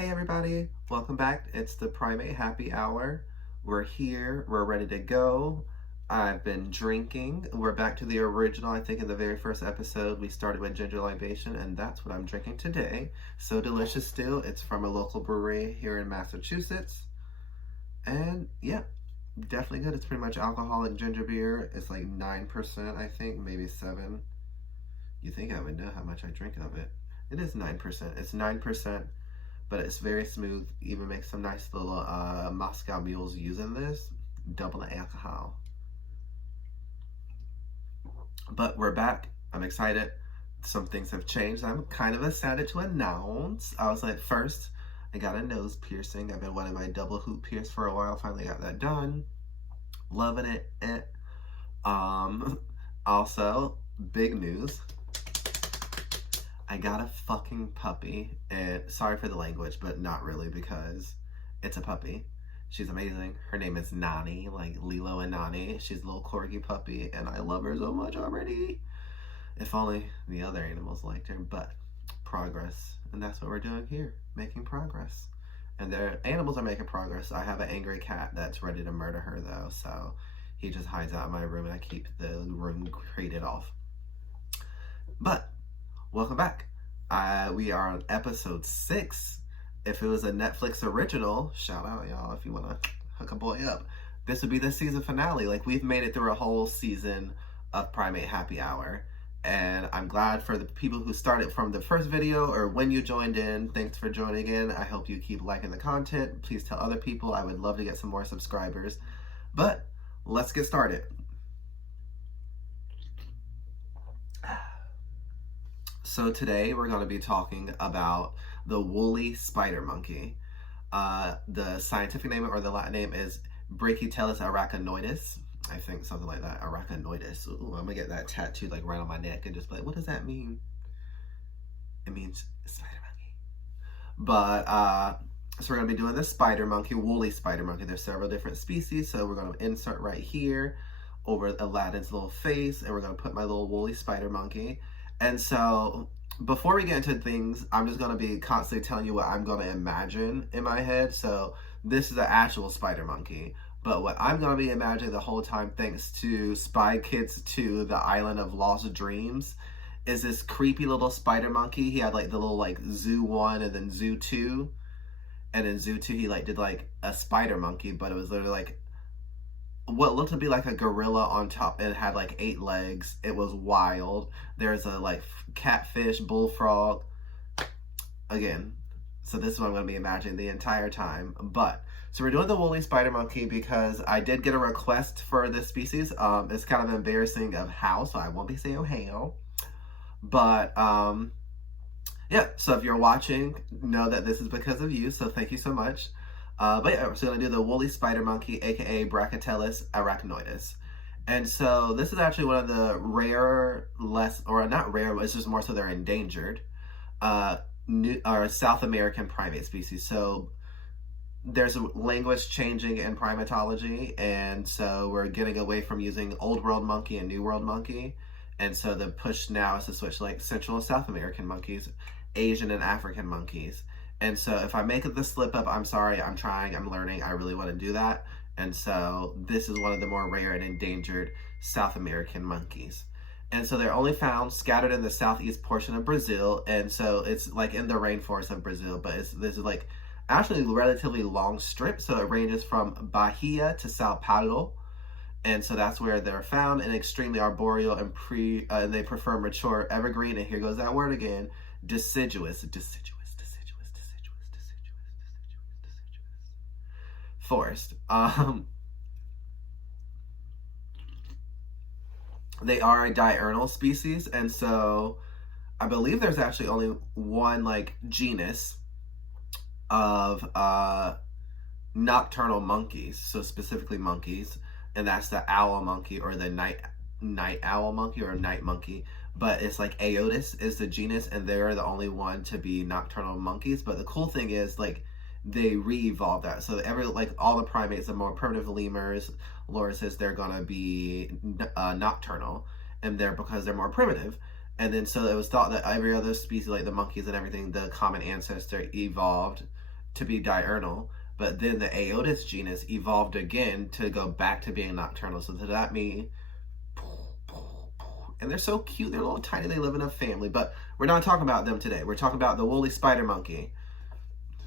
Hey everybody, welcome back. It's the Primate Happy Hour. We're here, we're ready to go. I've been drinking. We're back to the original. I think in the very first episode we started with ginger libation, and that's what I'm drinking today. So delicious still. It's from a local brewery here in Massachusetts. And yeah, definitely good. It's pretty much alcoholic ginger beer. It's like 9%, I think, maybe 7. You think I would know how much I drink of it. It is 9%. It's 9%. But it's very smooth. Even makes some nice little Moscow mules using this. Double the alcohol. But we're back. I'm excited. Some things have changed. I'm kind of excited to announce. I was like, first, I got a nose piercing. I've been wanting my double hoop pierce for a while. Finally got that done. Loving it. Also, big news. I got a fucking puppy, and sorry for the language, but not really, because it's a puppy. She's amazing. Her name is Nani, like Lilo and Nani. She's a little corgi puppy, and I love her so much already. If only the other animals liked her, but progress. And that's what we're doing here, making progress. And the animals are making progress. I have an angry cat that's ready to murder her, though, so he just hides out in my room, and I keep the room crated off. But welcome back. We are on episode 6. If it was a Netflix original, shout out y'all if you want to hook a boy up. This would be the season finale. Like, we've made it through a whole season of Primate Happy Hour. And I'm glad for the people who started from the first video or when you joined in. Thanks for joining in. I hope you keep liking the content. Please tell other people. I would love to get some more subscribers. But let's get started. So today we're going to be talking about the woolly spider monkey. The scientific name or the Latin name is Brachyteles arachnoides. I think something like that, arachnoides. Ooh, I'm going to get that tattooed like right on my neck and just be like, what does that mean? It means spider monkey. But, so we're going to be doing the spider monkey, woolly spider monkey. There's several different species, so we're going to insert right here over Aladdin's little face, and we're going to put my little woolly spider monkey. And so, before we get into things, I'm just going to be constantly telling you what I'm going to imagine in my head. So, this is an actual spider monkey. But what I'm going to be imagining the whole time, thanks to Spy Kids 2, The Island of Lost Dreams, is this creepy little spider monkey. He had like the little like Zoo 1 and then Zoo 2. And in Zoo 2, he like did like a spider monkey, but it was literally like what looked to be like a gorilla on top. It had like 8 legs. It was wild. There's a like catfish, bullfrog. Again, so this is what I'm going to be imagining the entire time. But so we're doing the woolly spider monkey because I did get a request for this species. It's kind of embarrassing of how, so I won't be saying how. But yeah, so if you're watching, know that this is because of you. So thank you so much. But yeah, we're going to do the woolly spider monkey, aka Brachyteles arachnoides. And so this is actually one of the rare, not rare, but it's just more so they're endangered, South American primate species. So there's a language changing in primatology, and so we're getting away from using Old World monkey and New World monkey. And so the push now is to switch like Central and South American monkeys, Asian and African monkeys. And so if I make the slip up, I'm sorry, I'm trying, I'm learning, I really want to do that. And so this is one of the more rare and endangered South American monkeys. And so they're only found scattered in the southeast portion of Brazil. And so it's like in the rainforest of Brazil, but this is like actually relatively long strip. So it ranges from Bahia to Sao Paulo. And so that's where they're found, and extremely arboreal and they prefer mature evergreen. And here goes that word again, deciduous forest. They are a diurnal species, and so I believe there's actually only one like genus of nocturnal monkeys, so specifically monkeys, and that's the owl monkey or the night owl monkey or night monkey. But it's like Aotis is the genus, and they're the only one to be nocturnal monkeys. But the cool thing is like they re-evolved that. So all the primates, the more primitive lemurs, lorises, they're gonna be nocturnal, and because they're more primitive. And then so it was thought that every other species, like the monkeys and everything, the common ancestor evolved to be diurnal, but then the Aotis genus evolved again to go back to being nocturnal. So does that mean, and they're so cute, they're little tiny, they live in a family, but we're not talking about them today. We're talking about the woolly spider monkey.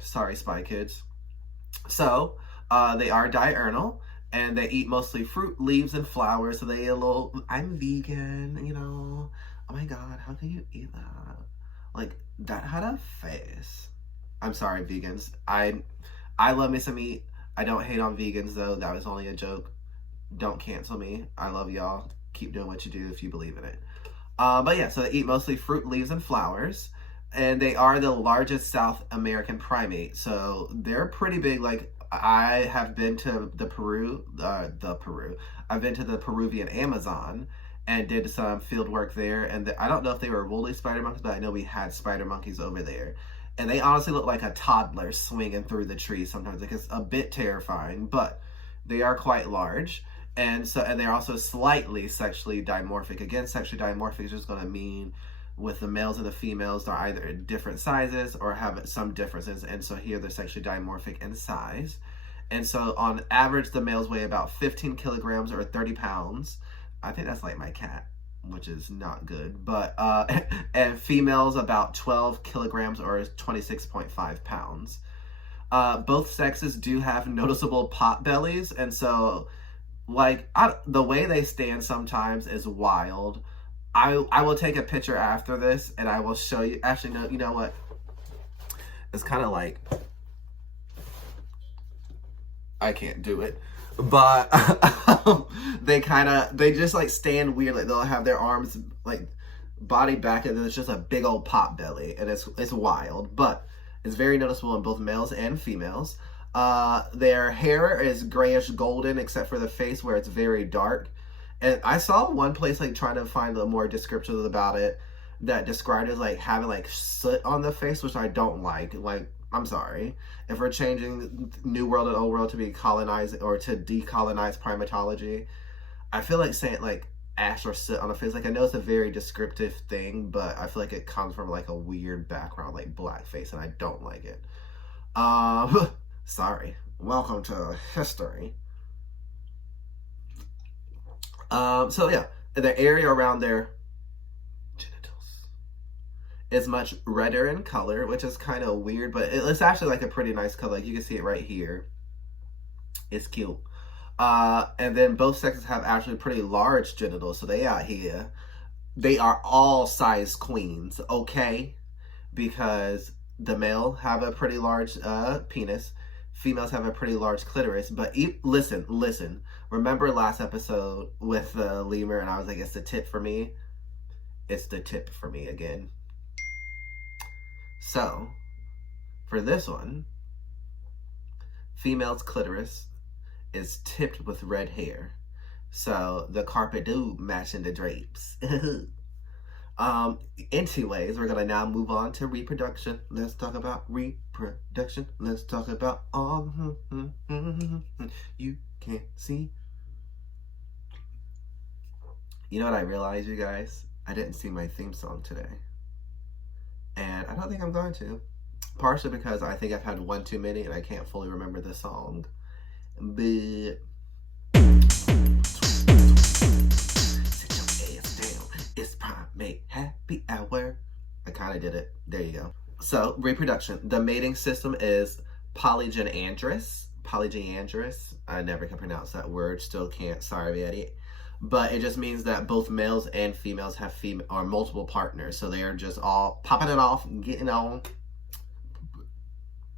Sorry, Spy Kids. So, they are diurnal, and they eat mostly fruit, leaves, and flowers. So they eat a little, I'm vegan, you know. Oh my god, how can you eat that? Like, that had a face. I'm sorry, vegans. I love me some meat. I don't hate on vegans, though. That was only a joke. Don't cancel me. I love y'all. Keep doing what you do if you believe in it. But yeah, so they eat mostly fruit, leaves, and flowers. And they are the largest South American primate. So they're pretty big. Like, I have been to I've been to the Peruvian Amazon and did some field work there. And I don't know if they were woolly spider monkeys, but I know we had spider monkeys over there. And they honestly look like a toddler swinging through the trees sometimes. Like, it's a bit terrifying, but they are quite large. And they're also slightly sexually dimorphic. Again, sexually dimorphic is just going to mean with the males and the females, they're either in different sizes or have some differences. And so here they're sexually dimorphic in size. And so on average, the males weigh about 15 kilograms or 30 pounds. I think that's like my cat, which is not good. But, and females about 12 kilograms or 26.5 pounds. Both sexes do have noticeable pot bellies. And so, like, the way they stand sometimes is wild. I will take a picture after this and I will show you. Actually, no, you know what? It's kind of like, I can't do it. But they just like stand weird. Like, they'll have their arms like body back and then it's just a big old pot belly. And it's wild. But it's very noticeable in both males and females. Their hair is grayish golden except for the face where it's very dark. And I saw one place like trying to find the more descriptions about it that described it as like having like soot on the face, which I don't like. Like, I'm sorry. If we're changing New World and Old World to be colonized or to decolonize primatology, I feel like saying like ash or soot on the face, like I know it's a very descriptive thing, but I feel like it comes from like a weird background, like blackface, and I don't like it. Sorry. Welcome to history. So yeah, the area around their genitals is much redder in color, which is kind of weird, but it's actually like a pretty nice color. Like, you can see it right here. It's cute. And then both sexes have actually pretty large genitals, so they out here. They are all size queens, okay? Because the male have a pretty large penis. Females have a pretty large clitoris, but listen. Remember last episode with the lemur, and I was like, it's the tip for me? It's the tip for me again. So, for this one, female's clitoris is tipped with red hair. So, the carpet do matching the drapes. Anyways, we're gonna now move on to reproduction. Let's talk about reproduction. Let's talk about you can't see. You know what I realized, you guys? I didn't see my theme song today. And I don't think I'm going to. Partially because I think I've had one too many and I can't fully remember the song. But it's Primate Happy Hour. I kind of did it. There you go. So, reproduction. The mating system is polygyandrous. Polygyandrous. I never can pronounce that word. Still can't. Sorry, Betty. But it just means that both males and females have multiple partners. So they are just all popping it off and getting on.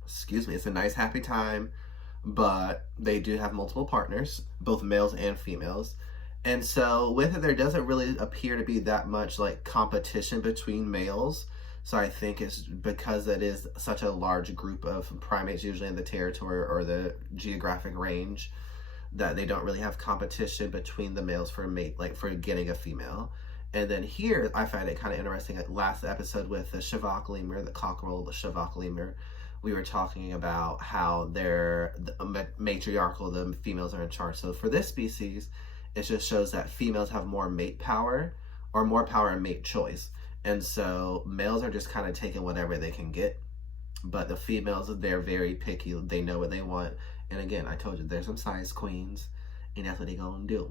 Excuse me. It's a nice, happy time. But they do have multiple partners, both males and females. And so with it, there doesn't really appear to be that much like competition between males. So I think it's because it is such a large group of primates, usually in the territory or the geographic range, that they don't really have competition between the males for getting a female. And then here, I find it kind of interesting. At last episode with the Shavak lemur, the cockerel, the Shavak lemur, we were talking about how they're matriarchal, the females are in charge. So for this species, it just shows that females have more mate power or more power in mate choice. And so males are just kind of taking whatever they can get. But the females, they're very picky. They know what they want. And again, I told you, there's some size queens, and that's what they're gonna do.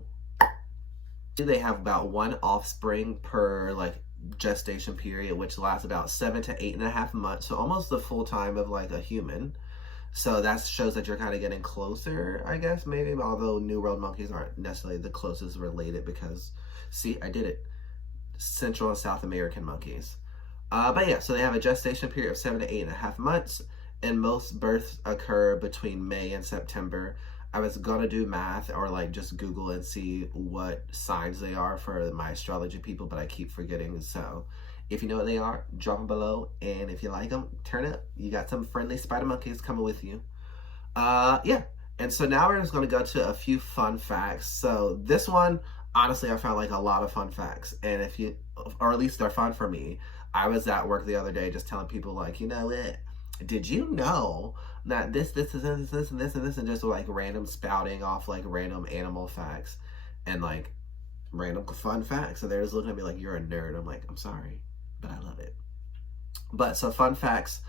They have about one offspring per like gestation period, which lasts about 7 to 8.5 months. So almost the full time of like a human. So that shows that you're kind of getting closer, I guess, maybe. Although New World monkeys aren't necessarily the closest related because, see, I did it. Central and South American monkeys. But yeah, so they have a gestation period of 7 to 8.5 months, and most births occur between May and September. I was gonna do math or like just Google and see what signs they are for my astrology people, but I keep forgetting. So if you know what they are, drop them below, and if you like them, turn up. You got some friendly spider monkeys coming with you. Yeah. And so now we're just gonna go to a few fun facts. So this one, honestly, I found like a lot of fun facts, and if you, or at least they're fun for me. I was at work the other day just telling people like, you know what? Did you know that this, and just like random spouting off like random animal facts and like random fun facts. So they're just looking at me like, you're a nerd. I'm like, I'm sorry, but I love it. But so fun facts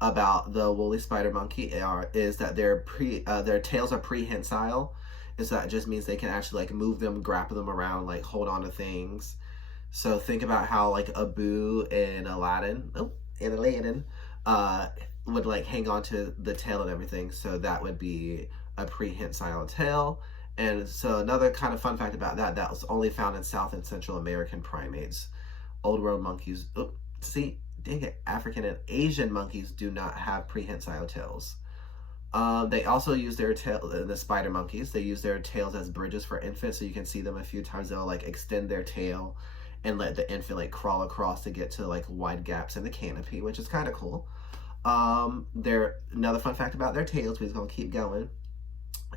about the woolly spider monkey is that their tails are prehensile. And so that just means they can actually like move them, grapple them around, like hold on to things. So think about how like Abu and Aladdin would like hang on to the tail and everything. So that would be a prehensile tail. And so another kind of fun fact about that was only found in South and Central American primates. Old world monkeys, see, dang it, African and Asian monkeys do not have prehensile tails. They also use their tail, the spider monkeys, they use their tails as bridges for infants. So you can see them a few times. They'll like extend their tail and let the infant like crawl across to get to like wide gaps in the canopy, which is kind of cool. Another fun fact about their tails, we're just gonna keep going,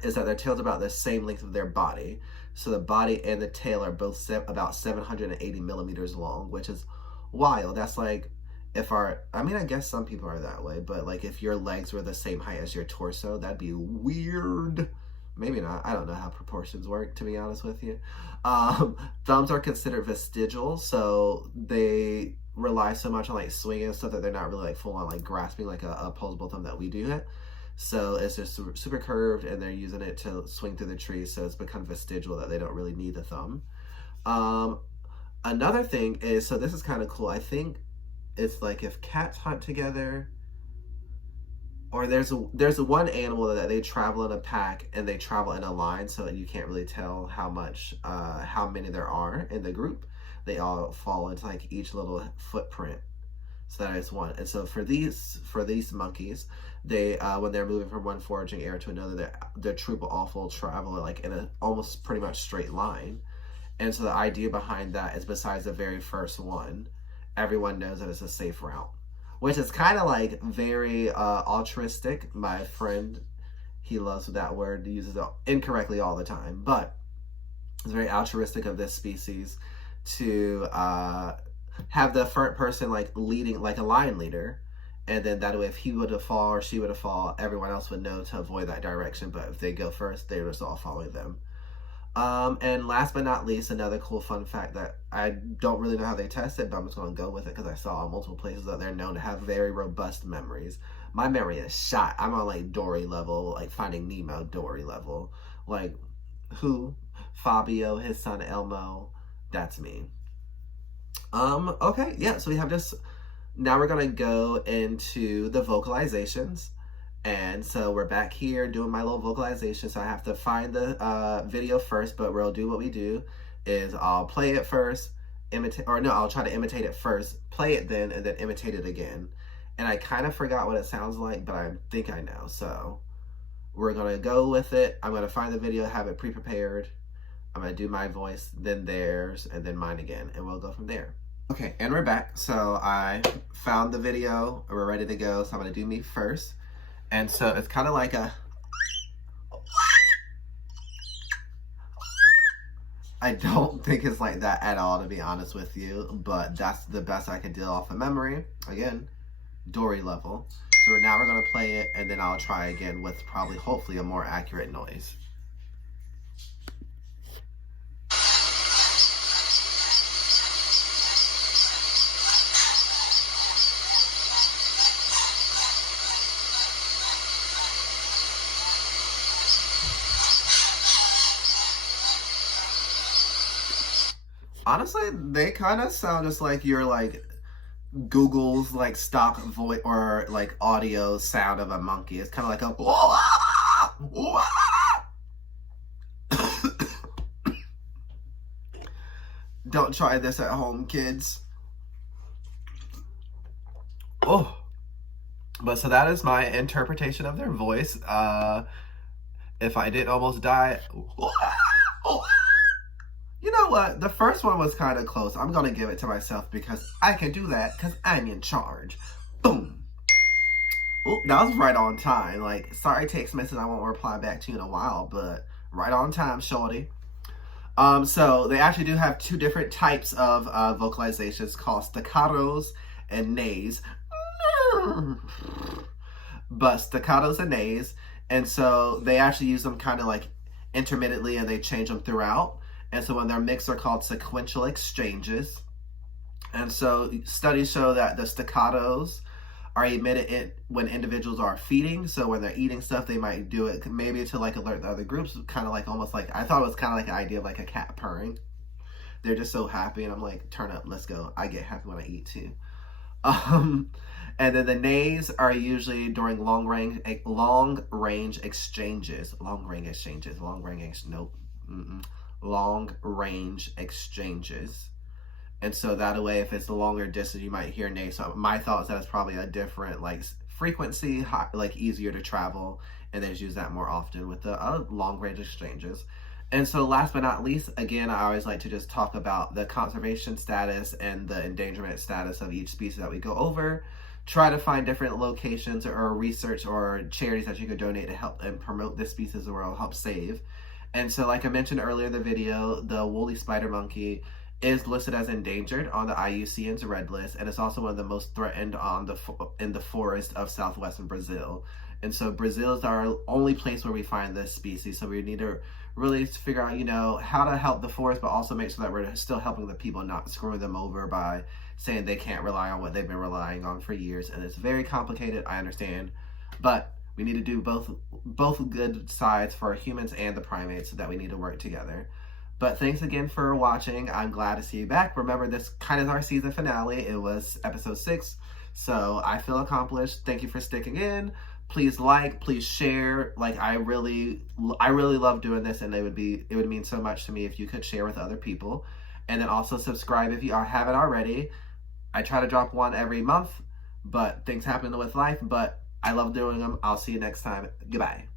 is that their tail's about the same length of their body. So the body and the tail are both about 780 millimeters long, which is wild. That's like I guess some people are that way, but like if your legs were the same height as your torso, that'd be weird. Maybe not. I don't know how proportions work, to be honest with you. Thumbs are considered vestigial, so they rely so much on like swinging and stuff that they're not really like full on like grasping like a opposable thumb that we do. So it's just super curved, and they're using it to swing through the trees. So it's become vestigial that they don't really need the thumb. Another thing is, so this is kind of cool. I think it's like if cats hunt together, or there's one animal that they travel in a pack and they travel in a line, so you can't really tell how many there are in the group. They all fall into like each little footprint. So that is one. And so for these monkeys, they when they're moving from one foraging area to another, their troop will all travel like in a almost pretty much straight line. And so the idea behind that is, besides the very first one, everyone knows that it's a safe route, which is kind of like very altruistic. My friend, he loves that word, he uses it incorrectly all the time, but it's very altruistic of this species to have the front person like leading, like a lion leader, and then that way if he would have fall or she would have fall, everyone else would know to avoid that direction. But if they go first, they're just all following them. And last but not least, another cool fun fact that I don't really know how they test it, but I'm just going to go with it because I saw on multiple places that they're known to have very robust memories. My memory is shot. I'm on like Dory level, like Finding Nemo Dory level. Like, who? Fabio, his son Elmo. That's me. Okay, yeah, so we have now we're going to go into the vocalizations. And so we're back here doing my little vocalization. So I have to find the video first, but we'll do what we do is I'll play it first, I'll try to imitate it first, play it then, and then imitate it again. And I kind of forgot what it sounds like, but I think I know. So we're going to go with it. I'm going to find the video, have it pre-prepared. I'm going to do my voice, then theirs, and then mine again, and we'll go from there. Okay, and we're back. So I found the video. We're ready to go. So I'm going to do me first. And so it's kind of like I don't think it's like that at all, to be honest with you, but that's the best I can do off of memory. Again, Dory level. So now we're going to play it, and then I'll try again with hopefully a more accurate noise. Honestly, they kind of sound just like your like Google's like stock voice or like audio sound of a monkey. It's kind of like a Don't try this at home, kids. Oh, but so that is my interpretation of their voice. If I didn't almost die, you know what? The first one was kind of close. I'm gonna give it to myself because I can do that because I'm in charge. Boom. Oh, that was right on time. Like, sorry, text message. I won't reply back to you in a while, but right on time, shorty. So they actually do have two different types of vocalizations called staccatos and neighs. But staccatos and neighs, and so they actually use them kind of like intermittently, and they change them throughout. And so when they're mixed, they're called sequential exchanges. And so studies show that the staccatos are emitted when individuals are feeding. So when they're eating stuff, they might do it maybe to like alert the other groups, kind of like almost like, I thought it was kind of like an idea of like a cat purring. They're just so happy, and I'm like, turn up, let's go. I get happy when I eat too. And then the neighs are usually during long range exchanges. Long range exchanges. And so that way, if it's the longer distance, you might hear neighs. So my thought is that it's probably a different like frequency, like easier to travel, and they just use that more often with the long range exchanges. And so last but not least, again, I always like to just talk about the conservation status and the endangerment status of each species that we go over. Try to find different locations or research or charities that you could donate to help and promote this species or help save. And so like I mentioned earlier in the video, the woolly spider monkey is listed as endangered on the IUCN's Red List, and it's also one of the most threatened in the forest of southwestern Brazil. And so Brazil is our only place where we find this species, so we need to really figure out, how to help the forest, but also make sure that we're still helping the people, not screwing them over by saying they can't rely on what they've been relying on for years. And it's very complicated, I understand, but we need to do both good sides for humans and the primates, so that we need to work together. But thanks again for watching. I'm glad to see you back. Remember, this kind of our season finale. It was episode 6, so I feel accomplished. Thank you for sticking in. Please like, please share. Like, I really love doing this, and it would mean so much to me if you could share with other people. And then also subscribe if you haven't already. I try to drop one every month, but things happen with life. But I love doing them. I'll see you next time. Goodbye.